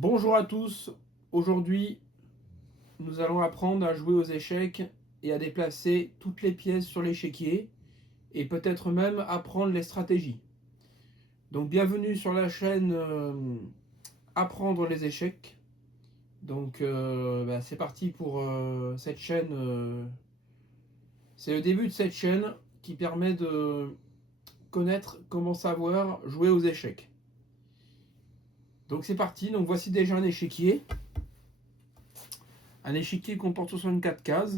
Bonjour à tous, aujourd'hui nous allons apprendre à jouer aux échecs et à déplacer toutes les pièces sur l'échiquier et peut-être même apprendre les stratégies. Donc bienvenue sur la chaîne Apprendre les échecs. Donc c'est parti pour cette chaîne. C'est le début de cette chaîne qui permet de connaître comment savoir jouer aux échecs. Donc c'est parti, donc voici déjà un échiquier. Un échiquier comporte 64 cases.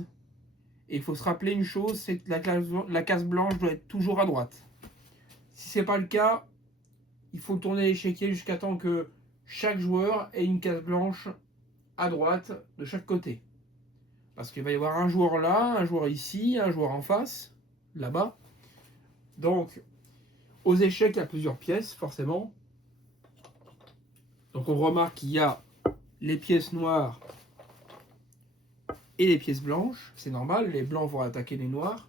Et il faut se rappeler une chose, c'est que la case blanche doit être toujours à droite. Si ce n'est pas le cas, il faut tourner l'échiquier jusqu'à temps que chaque joueur ait une case blanche à droite de chaque côté. Parce qu'il va y avoir un joueur là, un joueur ici, un joueur en face, là-bas. Donc, aux échecs, il y a plusieurs pièces, forcément. Donc on remarque qu'il y a les pièces noires et les pièces blanches. C'est normal, les blancs vont attaquer les noirs.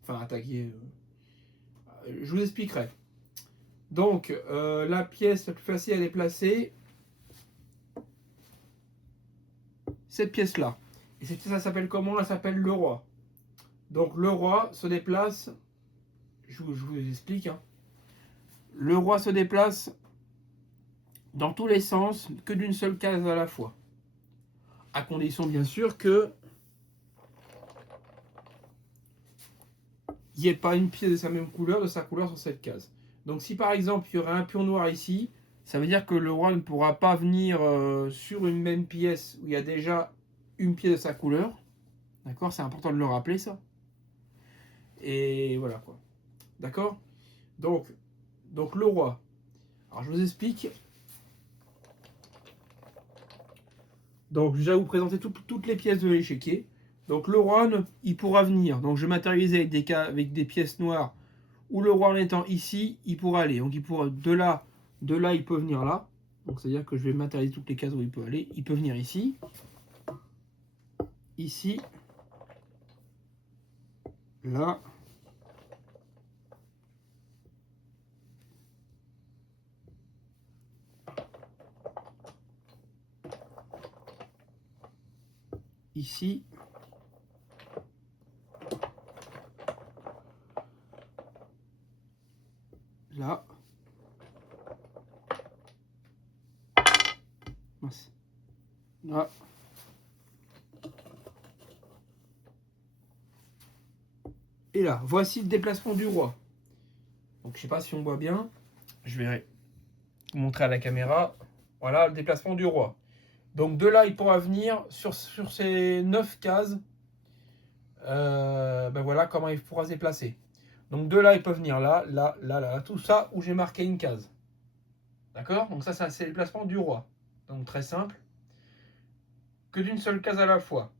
Enfin, attaquer... je vous expliquerai. Donc, la pièce la plus facile à déplacer, cette pièce-là. Et cette pièce, ça s'appelle comment? Elle s'appelle le roi. Donc, le roi se déplace, je vous explique, hein. Le roi se déplace dans tous les sens, que d'une seule case à la fois. À condition, bien sûr, que il n'y ait pas une pièce de sa même couleur, de sa couleur sur cette case. Donc, si par exemple, il y aurait un pion noir ici, ça veut dire que le roi ne pourra pas venir sur une même pièce où il y a déjà une pièce de sa couleur. D'accord? C'est important de le rappeler, ça. Et voilà, quoi. D'accord? donc le roi. Alors, je vous explique. Donc, je vais vous présenter toutes les pièces de l'échiquier. Donc, le roi, il pourra venir. Donc, je vais matérialiser avec des pièces noires. Où le roi en étant ici, il pourra aller. Donc, il pourra de là, il peut venir là. Donc, c'est-à-dire que je vais matérialiser toutes les cases où il peut aller. Il peut venir ici. Ici. Là. Ici. Là. Là. Et là, voici le déplacement du roi. Donc je ne sais pas si on voit bien. Je vais vous montrer à la caméra. Voilà le déplacement du roi. Donc de là, il pourra venir sur ces 9 cases. Voilà comment il pourra se déplacer. Donc de là, il peut venir là, là, là, là. Tout ça où j'ai marqué une case. D'accord? Donc ça, c'est le déplacement du roi. Donc très simple. Que d'une seule case à la fois.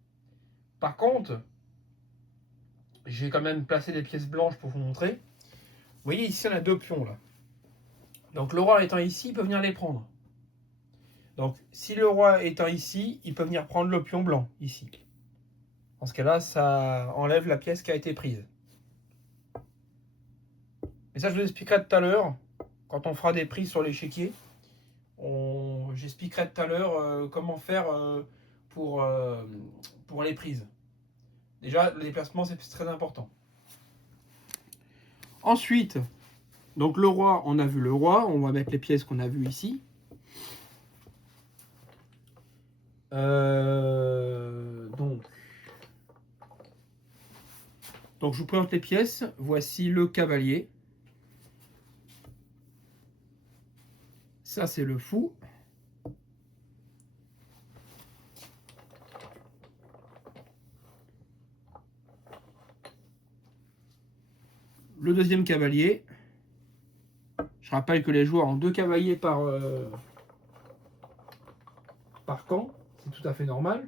Par contre, j'ai quand même placé des pièces blanches pour vous montrer. Vous voyez ici, on a deux pions là. Donc le roi étant ici, il peut venir les prendre. Donc si le roi étant ici, il peut venir prendre le pion blanc ici. Dans ce cas-là, ça enlève la pièce qui a été prise. Mais ça, je vous expliquerai tout à l'heure, quand on fera des prises sur l'échiquier. J'expliquerai tout à l'heure comment faire pour les prises. Déjà, le déplacement, c'est très important. Ensuite, donc le roi, on a vu le roi. On va mettre les pièces qu'on a vues ici. Donc, je vous présente les pièces. Voici le cavalier. Ça, c'est le fou. Le deuxième cavalier. Je rappelle que les joueurs ont 2 cavaliers par camp. C'est tout à fait normal.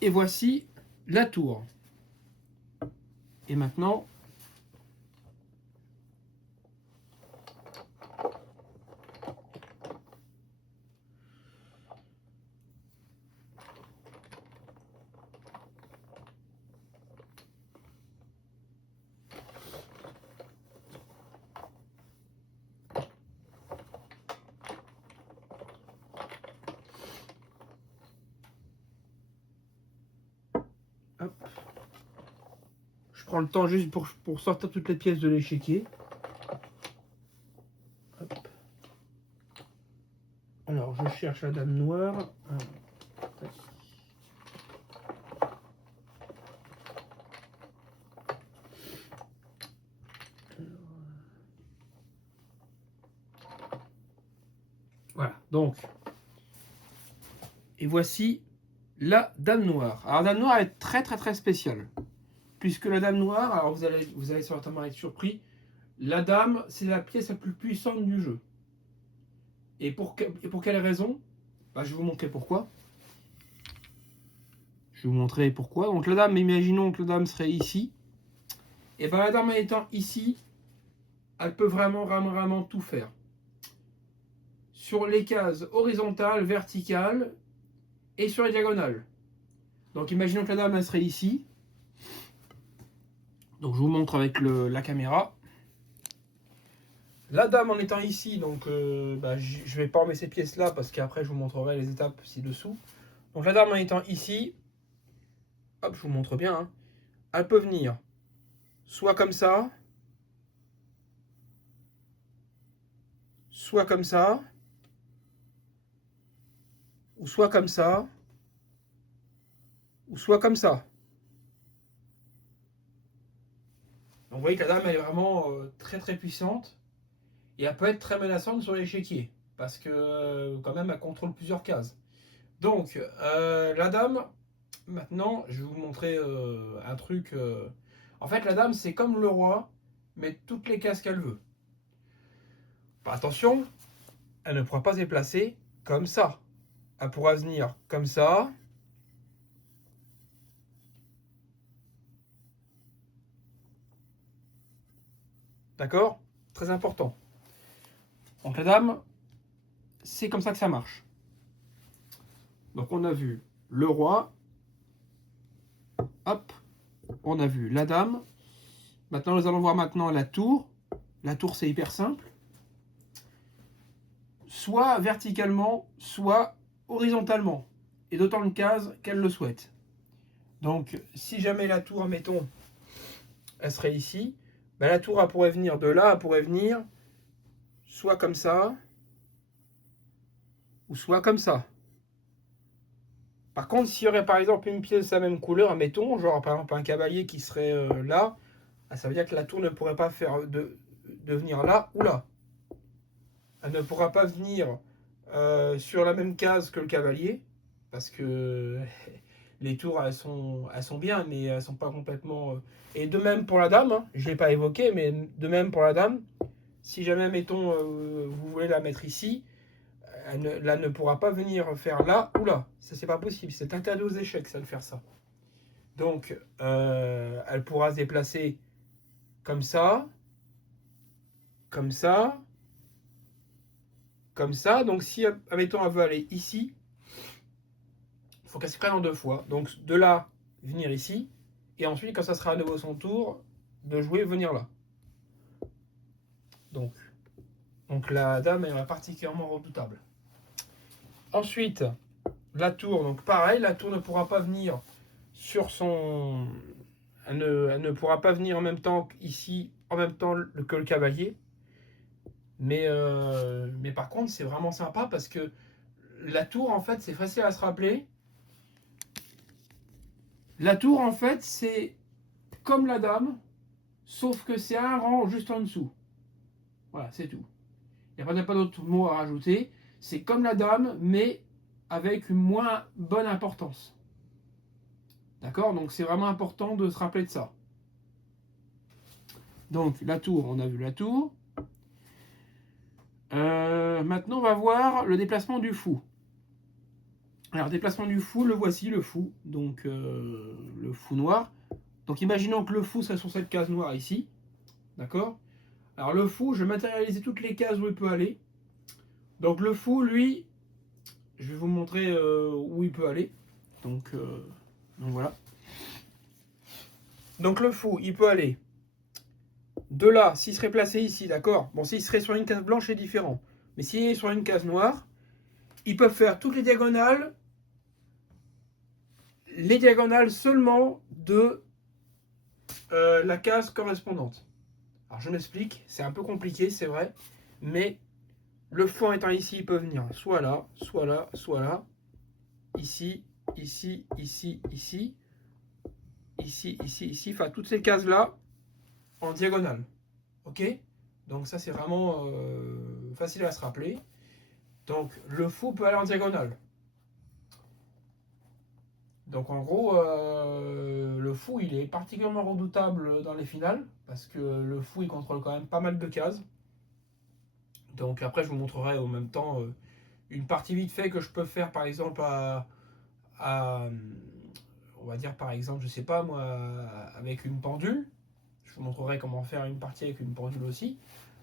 Et voici la tour. Et maintenant, prends le temps juste pour sortir toutes les pièces de l'échiquier. Alors, je cherche la dame noire. Voilà, donc. Et voici la dame noire. Alors, la dame noire est très spéciale. Puisque la dame noire, alors vous allez certainement être surpris, la dame, c'est la pièce la plus puissante du jeu. Et pour quelle raison? Bah, je vais vous montrer pourquoi. Je vais vous montrer pourquoi. Donc la dame, imaginons que la dame serait ici. Et bien la dame étant ici, elle peut vraiment tout faire. Sur les cases horizontales, verticales et sur les diagonales. Donc imaginons que la dame elle serait ici. Donc je vous montre avec la caméra. La dame en étant ici, donc bah, je vais pas remettre ces pièces là parce qu'après je vous montrerai les étapes ci-dessous. Donc la dame en étant ici, hop, je vous montre bien, hein, elle peut venir soit comme ça, soit comme ça, ou soit comme ça, ou soit comme ça. Donc vous voyez que la dame elle est vraiment très puissante et elle peut être très menaçante sur l'échiquier parce que quand même elle contrôle plusieurs cases. Donc la dame, maintenant je vais vous montrer un truc. En fait la dame c'est comme le roi mais toutes les cases qu'elle veut. Bah, attention, elle ne pourra pas se déplacer comme ça. Elle pourra venir comme ça. D'accord? Très important. Donc la dame, c'est comme ça que ça marche. Donc on a vu le roi. Hop. On a vu la dame. Maintenant nous allons voir maintenant la tour. La tour c'est hyper simple. Soit verticalement, soit horizontalement. Et d'autant de cases qu'elle le souhaite. Donc si jamais la tour, mettons, elle serait ici. Ben, la tour elle pourrait venir de là, elle pourrait venir soit comme ça, ou soit comme ça. Par contre, s'il y aurait par exemple une pièce de la même couleur, admettons, genre par exemple un cavalier qui serait là, ça veut dire que la tour ne pourrait pas faire de venir là ou là. Elle ne pourra pas venir sur la même case que le cavalier, parce que les tours elles sont bien, mais elles sont pas complètement. Et de même pour la dame, hein, je ne l'ai pas évoqué, mais de même pour la dame, si jamais mettons vous voulez la mettre ici, elle ne pourra pas venir faire là ou là. Ça, c'est pas possible. C'est interdit aux échecs, ça, de faire ça. Donc, elle pourra se déplacer comme ça, comme ça, comme ça. Donc, si, admettons, elle veut aller ici, il faut qu'elle se prenne en deux fois. Donc, de là, venir ici. Et ensuite, quand ça sera à nouveau son tour, de jouer, venir là. Donc la dame est particulièrement redoutable. Ensuite, la tour, donc pareil, la tour ne pourra pas venir sur son... Elle ne pourra pas venir en même temps ici, en même temps que le cavalier. Mais par contre, c'est vraiment sympa parce que la tour, en fait, c'est facile à se rappeler. La tour, en fait, c'est comme la dame, sauf que c'est un rang juste en dessous. Voilà, c'est tout. Il n'y a pas d'autre mot à rajouter. C'est comme la dame, mais avec une moins bonne importance. D'accord? Donc c'est vraiment important de se rappeler de ça. Donc la tour, on a vu la tour. Maintenant, on va voir le déplacement du fou. Alors, déplacement du fou, le voici, le fou. Donc, le fou noir. Donc, imaginons que le fou serait sur cette case noire ici. D'accord? Alors, le fou, je vais matérialiser toutes les cases où il peut aller. Donc, le fou, lui, je vais vous montrer où il peut aller. Donc voilà. Donc, le fou, il peut aller de là, s'il serait placé ici, d'accord? Bon, s'il serait sur une case blanche, c'est différent. Mais s'il est sur une case noire, ils peuvent faire toutes les diagonales seulement de la case correspondante. Alors je m'explique, c'est un peu compliqué, c'est vrai, mais le fou en étant ici, il peut venir soit là, soit là, soit là, ici, ici, ici, ici, ici, ici, ici, enfin toutes ces cases-là en diagonale. Ok? Donc ça c'est vraiment facile à se rappeler. Donc le fou peut aller en diagonale. Donc en gros, le fou il est particulièrement redoutable dans les finales parce que le fou il contrôle quand même pas mal de cases. Donc après je vous montrerai en même temps une partie vite fait que je peux faire par exemple à on va dire par exemple je sais pas moi avec une pendule. Je vous montrerai comment faire une partie avec une pendule aussi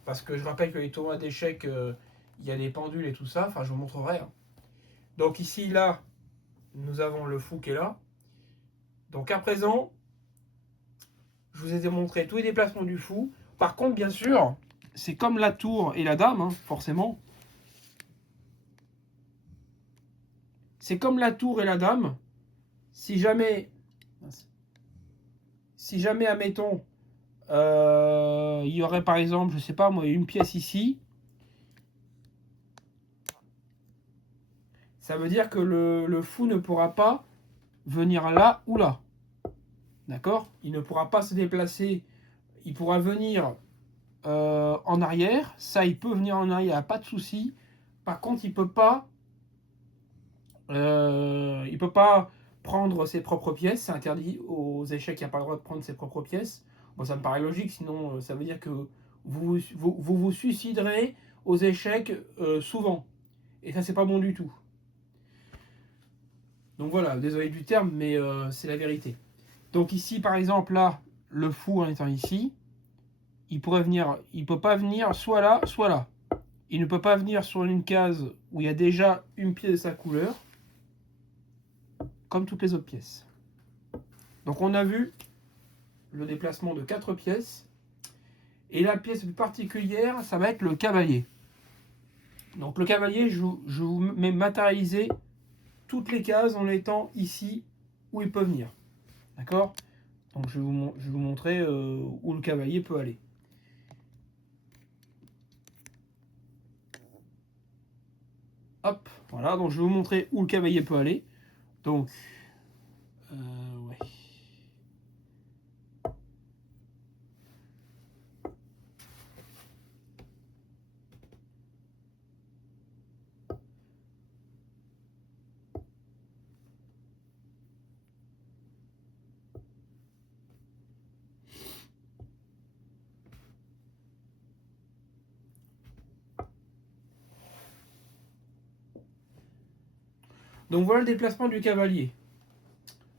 parce que je rappelle que les tournois d'échecs il y a des pendules et tout ça. Enfin je vous montrerai. Hein. Donc ici là nous avons le fou qui est là. Donc à présent je vous ai démontré tous les déplacements du fou. Par contre, bien sûr, c'est comme la tour et la dame, hein, forcément. C'est comme la tour et la dame. Si jamais, admettons, il y aurait par exemple, je sais pas moi, une pièce ici, ça veut dire que le fou ne pourra pas venir là ou là. D'accord? Il ne pourra pas se déplacer. Il pourra venir en arrière. Ça, il peut venir en arrière, pas de souci. Par contre, il peut pas prendre ses propres pièces, c'est interdit aux échecs, il n'y a pas le droit de prendre ses propres pièces. Bon, ça me paraît logique, sinon ça veut dire que vous suiciderez aux échecs souvent. Et ça, c'est pas bon du tout. Donc voilà, désolé du terme, mais c'est la vérité. Donc ici, par exemple, là, le fou en étant ici, il peut pas venir soit là, soit là. Il ne peut pas venir sur une case où il y a déjà une pièce de sa couleur, comme toutes les autres pièces. Donc on a vu le déplacement de 4 pièces. Et la pièce plus particulière, ça va être le cavalier. Donc le cavalier, je vous mets matérialiser toutes les cases en étant ici où il peut venir. D'accord? Donc je vais vous montrer où le cavalier peut aller. Hop, voilà, donc je vais vous montrer où le cavalier peut aller. Donc, ouais. Donc voilà le déplacement du cavalier.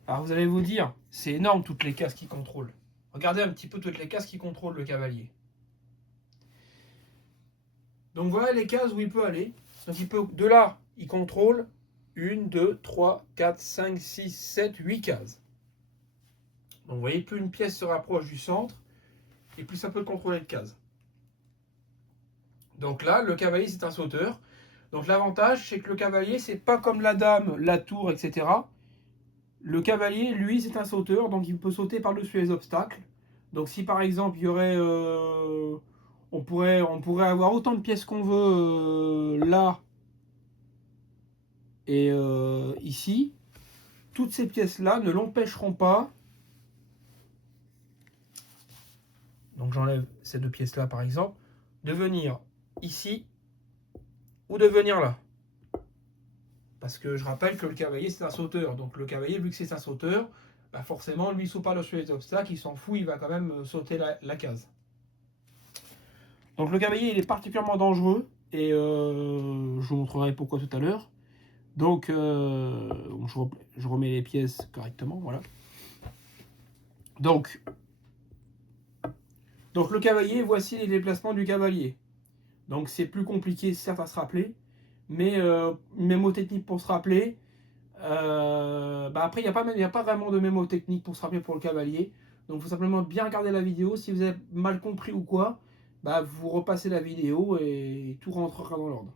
Alors vous allez vous dire, c'est énorme toutes les cases qu'il contrôle. Regardez un petit peu toutes les cases qui contrôlent le cavalier. Donc voilà les cases où il peut aller. Donc il peut, de là, il contrôle 1, 2, 3, 4, 5, 6, 7, 8 cases. Donc vous voyez, plus une pièce se rapproche du centre, et plus ça peut contrôler de cases. Donc là, le cavalier, c'est un sauteur. Donc l'avantage, c'est que le cavalier, c'est pas comme la dame, la tour, etc. Le cavalier, lui, c'est un sauteur, donc il peut sauter par-dessus les obstacles. Donc si par exemple, il y aurait... on pourrait avoir autant de pièces qu'on veut là et ici. Toutes ces pièces-là ne l'empêcheront pas. Donc j'enlève ces deux pièces-là par exemple, de venir ici ou de venir là. Parce que je rappelle que le cavalier c'est un sauteur. Donc le cavalier, vu que c'est un sauteur, bah forcément lui il saute par-dessus les obstacles, il s'en fout, il va quand même sauter la case. Donc le cavalier il est particulièrement dangereux et je vous montrerai pourquoi tout à l'heure. Donc je remets les pièces correctement, voilà. Donc le cavalier, voici les déplacements du cavalier. Donc c'est plus compliqué certes à se rappeler, mais mémotechnique pour se rappeler. Après il n'y a pas vraiment de mémotechnique pour se rappeler pour le cavalier. Donc il faut simplement bien regarder la vidéo. Si vous avez mal compris ou quoi, vous repassez la vidéo et tout rentrera dans l'ordre.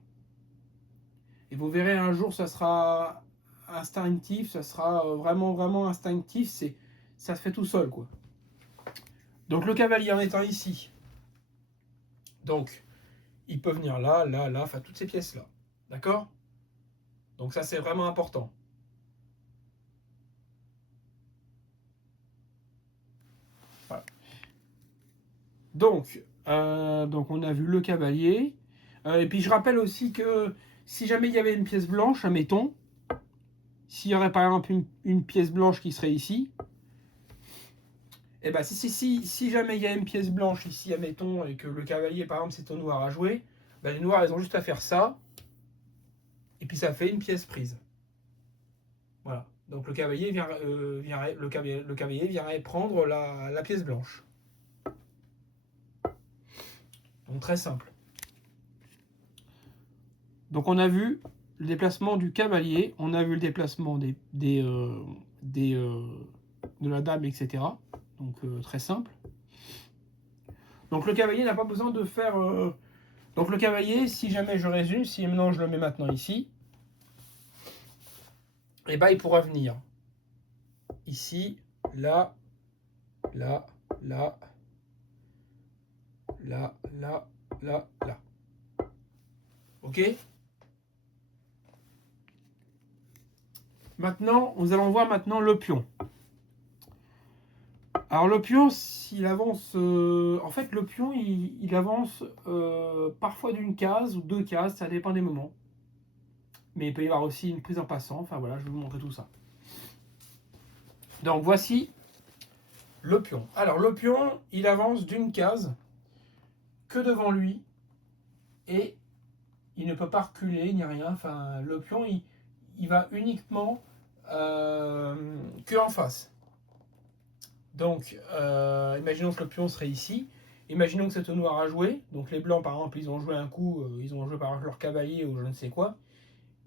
Et vous verrez un jour ça sera instinctif, ça sera vraiment instinctif, ça se fait tout seul quoi. Donc le cavalier en étant ici, donc il peut venir là, là, là, enfin toutes ces pièces-là. D'accord? Donc ça c'est vraiment important. Voilà. Donc on a vu le cavalier. Et puis je rappelle aussi que si jamais il y avait une pièce blanche, admettons, s'il y aurait par exemple une pièce blanche qui serait ici, et ben si jamais il y a une pièce blanche ici, admettons, et que le cavalier par exemple c'est au noir à jouer, ben les noirs ils ont juste à faire ça, et puis ça fait une pièce prise. Voilà. Donc le cavalier viendrait prendre la pièce blanche. Donc très simple. Donc on a vu le déplacement du cavalier, on a vu le déplacement de la dame, etc. Donc très simple. Donc le cavalier n'a pas besoin de faire... Donc le cavalier, si jamais je résume, si maintenant je le mets maintenant ici, et ben il pourra venir ici, là, là, là, là, là, là, là. Ok? Maintenant, nous allons voir maintenant le pion. Alors le pion, s'il avance... en fait, le pion, il avance parfois d'une case ou deux cases, ça dépend des moments. Mais il peut y avoir aussi une prise en passant. Enfin voilà, je vais vous montrer tout ça. Donc voici le pion. Alors le pion, il avance d'une case que devant lui. Et il ne peut pas reculer ni rien. Enfin, le pion, il va uniquement que en face. Donc, imaginons que le pion serait ici. Imaginons que c'est au noir à jouer. Donc les blancs, par exemple, ils ont joué un coup, ils ont joué par exemple leur cavalier ou je ne sais quoi.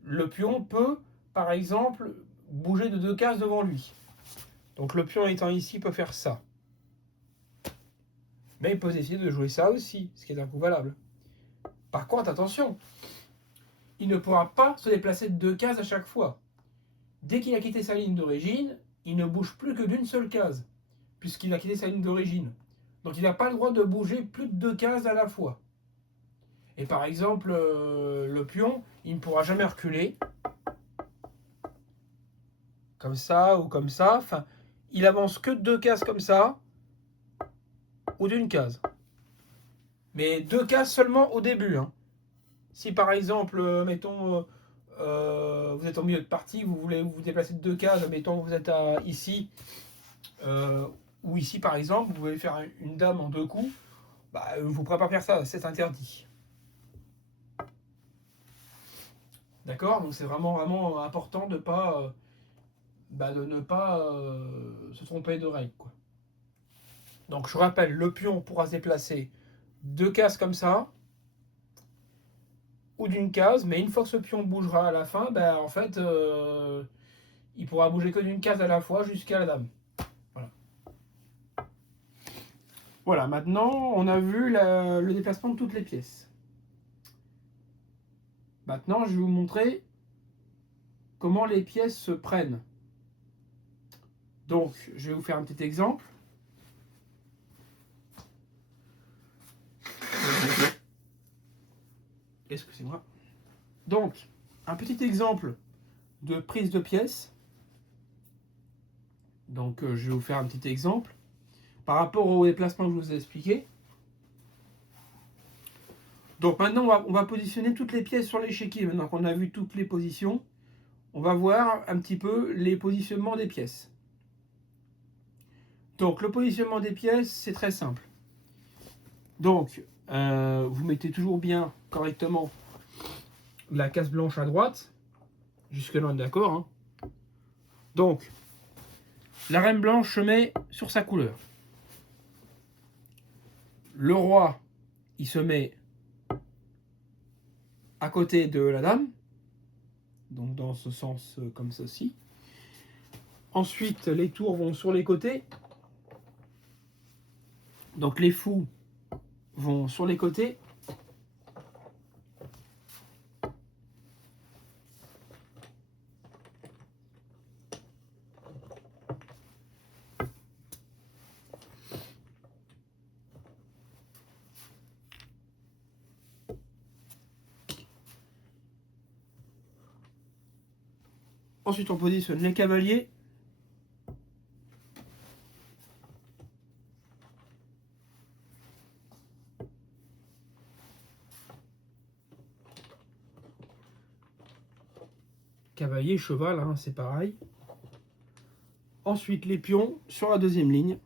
Le pion peut, par exemple, bouger de deux cases devant lui. Donc le pion étant ici, peut faire ça. Mais il peut essayer de jouer ça aussi, ce qui est un coup valable. Par contre, attention, il ne pourra pas se déplacer de deux cases à chaque fois. Dès qu'il a quitté sa ligne d'origine, il ne bouge plus que d'une seule case, puisqu'il a quitté sa ligne d'origine. Donc il n'a pas le droit de bouger plus de deux cases à la fois. Et par exemple, le pion, il ne pourra jamais reculer, comme ça ou comme ça. Enfin, il avance que de deux cases comme ça, ou d'une case. Mais deux cases seulement au début. Hein. Si par exemple, mettons, vous êtes en milieu de partie, vous voulez vous déplacer de deux cases, mettons vous êtes ici, euh, ou ici par exemple, vous voulez faire une dame en deux coups, bah, vous ne pourrez pas faire ça, c'est interdit. D'accord? Donc c'est vraiment, vraiment important de ne pas se tromper de règle. Quoi. Donc je rappelle, le pion pourra se déplacer deux cases comme ça, ou d'une case, mais une fois que ce pion bougera à la fin, ben, en fait, il pourra bouger que d'une case à la fois jusqu'à la dame. Voilà. Voilà, maintenant on a vu le déplacement de toutes les pièces. Maintenant je vais vous montrer comment les pièces se prennent. Donc je vais vous faire un petit exemple. Excusez-moi. Donc, un petit exemple de prise de pièces. Donc je vais vous faire un petit exemple. Par rapport au déplacement que je vous ai expliqué. Donc maintenant, on va positionner toutes les pièces sur l'échiquier. Maintenant qu'on a vu toutes les positions, on va voir un petit peu les positionnements des pièces. Donc le positionnement des pièces, c'est très simple. Donc, vous mettez toujours bien, correctement, la case blanche à droite. Jusque-là, on est d'accord. Hein. Donc, la reine blanche se met sur sa couleur. Le roi, il se met à côté de la dame. Donc dans ce sens, comme ceci. Ensuite, les tours vont sur les côtés. Donc les fous vont sur les côtés. Ensuite, on positionne les cavaliers. Cavalier, cheval, hein, c'est pareil. Ensuite, les pions sur la deuxième ligne.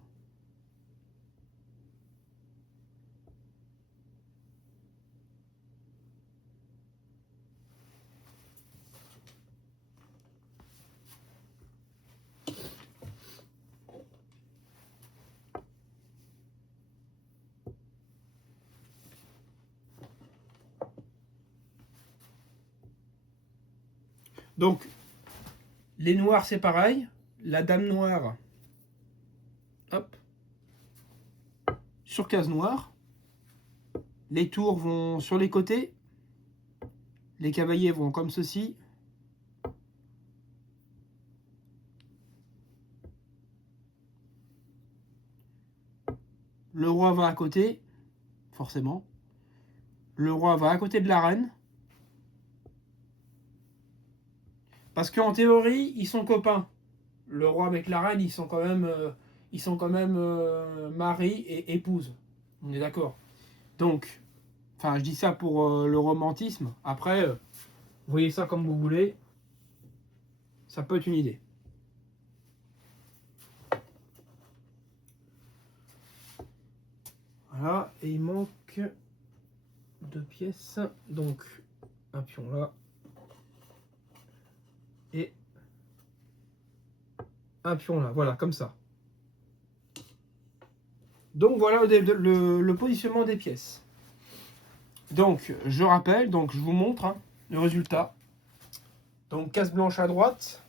Donc, les noirs, c'est pareil. La dame noire, hop, sur case noire. Les tours vont sur les côtés. Les cavaliers vont comme ceci. Le roi va à côté, forcément. Le roi va à côté de la reine. Parce qu'en théorie, ils sont copains. Le roi avec la reine, ils sont quand même mari et épouse. On est d'accord. Donc, enfin, je dis ça pour le romantisme. Après, vous voyez ça comme vous voulez. Ça peut être une idée. Voilà, et il manque 2 pièces. Donc, un pion là. Et un pion là, voilà, comme ça. Donc voilà le positionnement des pièces. Donc je rappelle, donc je vous montre hein, le résultat. Donc case blanche à droite,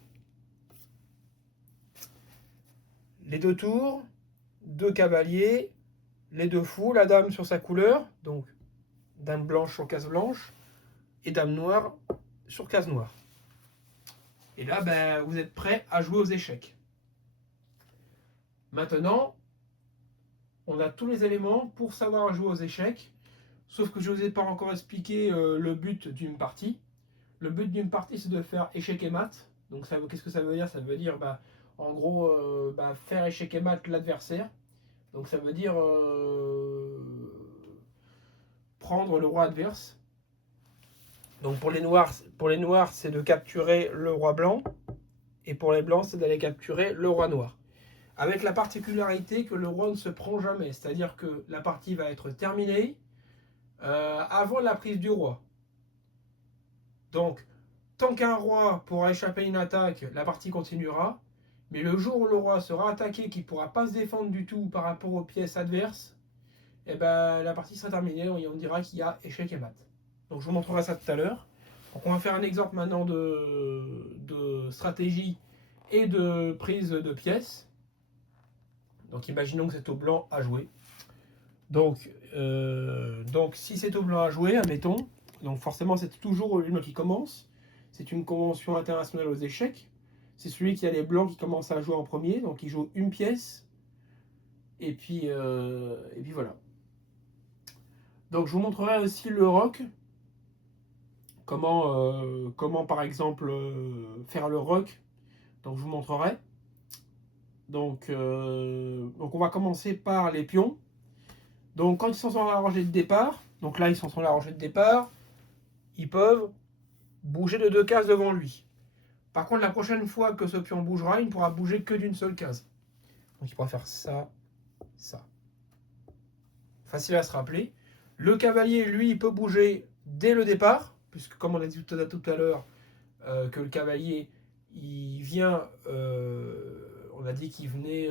les 2 tours, 2 cavaliers, les 2 fous, la dame sur sa couleur, donc dame blanche sur case blanche, et dame noire sur case noire. Et là, ben, vous êtes prêts à jouer aux échecs. Maintenant, on a tous les éléments pour savoir jouer aux échecs, sauf que je ne vous ai pas encore expliqué le but d'une partie. Le but d'une partie, c'est de faire échec et mat. Donc, qu'est-ce que ça veut dire? Ça veut dire, bah, en gros, faire échec et mat l'adversaire. Donc, ça veut dire prendre le roi adverse. Donc, pour les noirs, c'est de capturer le roi blanc. Et pour les blancs, c'est d'aller capturer le roi noir. Avec la particularité que le roi ne se prend jamais. C'est-à-dire que la partie va être terminée avant la prise du roi. Donc, tant qu'un roi pourra échapper à une attaque, la partie continuera. Mais le jour où le roi sera attaqué, qu'il ne pourra pas se défendre du tout par rapport aux pièces adverses, eh ben, la partie sera terminée et on dira qu'il y a échec et mat. Donc je vous montrerai ça tout à l'heure. Donc on va faire un exemple maintenant de stratégie et de prise de pièces. Donc imaginons que c'est au blanc à jouer. Donc si c'est au blanc à jouer, admettons, donc forcément c'est toujours lui qui commence. C'est une convention internationale aux échecs. C'est celui qui a les blancs qui commence à jouer en premier, donc il joue une pièce. Et puis voilà. Donc je vous montrerai aussi le rock. Comment par exemple faire le rock. Donc je vous montrerai. Donc on va commencer par les pions. Donc quand ils sont sur la rangée de départ, donc là ils sont sur la rangée de départ, ils peuvent bouger de 2 cases devant lui. Par contre, la prochaine fois que ce pion bougera, il ne pourra bouger que d'une seule case. Donc il pourra faire ça, ça. Facile à se rappeler. Le cavalier, lui, il peut bouger dès le départ, puisque comme on a dit tout à l'heure, que le cavalier, il vient, on a dit qu'il venait,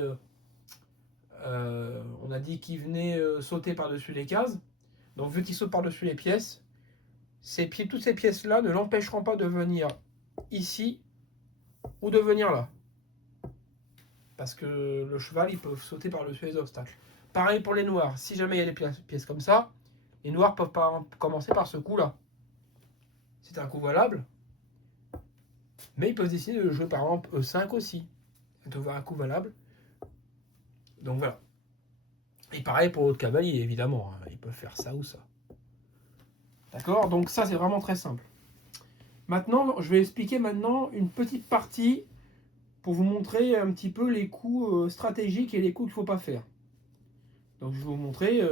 sauter par-dessus les cases. Donc vu qu'il saute par-dessus les pièces, toutes ces pièces-là ne l'empêcheront pas de venir ici ou de venir là. Parce que le cheval, il peut sauter par-dessus les obstacles. Pareil pour les noirs. Si jamais il y a des pièces comme ça, les noirs peuvent pas commencer par ce coup-là. C'est un coup valable. Mais ils peuvent décider de jouer par exemple E5 aussi. De voir un coup valable. Donc voilà. Et pareil pour l'autre cavalier, évidemment. Ils peuvent faire ça ou ça. D'accord? Donc ça, c'est vraiment très simple. Maintenant, je vais expliquer maintenant une petite partie pour vous montrer un petit peu les coups stratégiques et les coups qu'il ne faut pas faire. Donc je vais vous montrer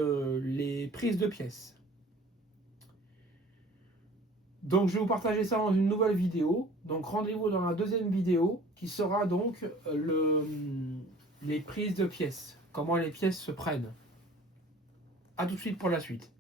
les prises de pièces. Donc je vais vous partager ça dans une nouvelle vidéo. Donc rendez-vous dans la deuxième vidéo qui sera donc les prises de pièces. Comment les pièces se prennent. A tout de suite pour la suite.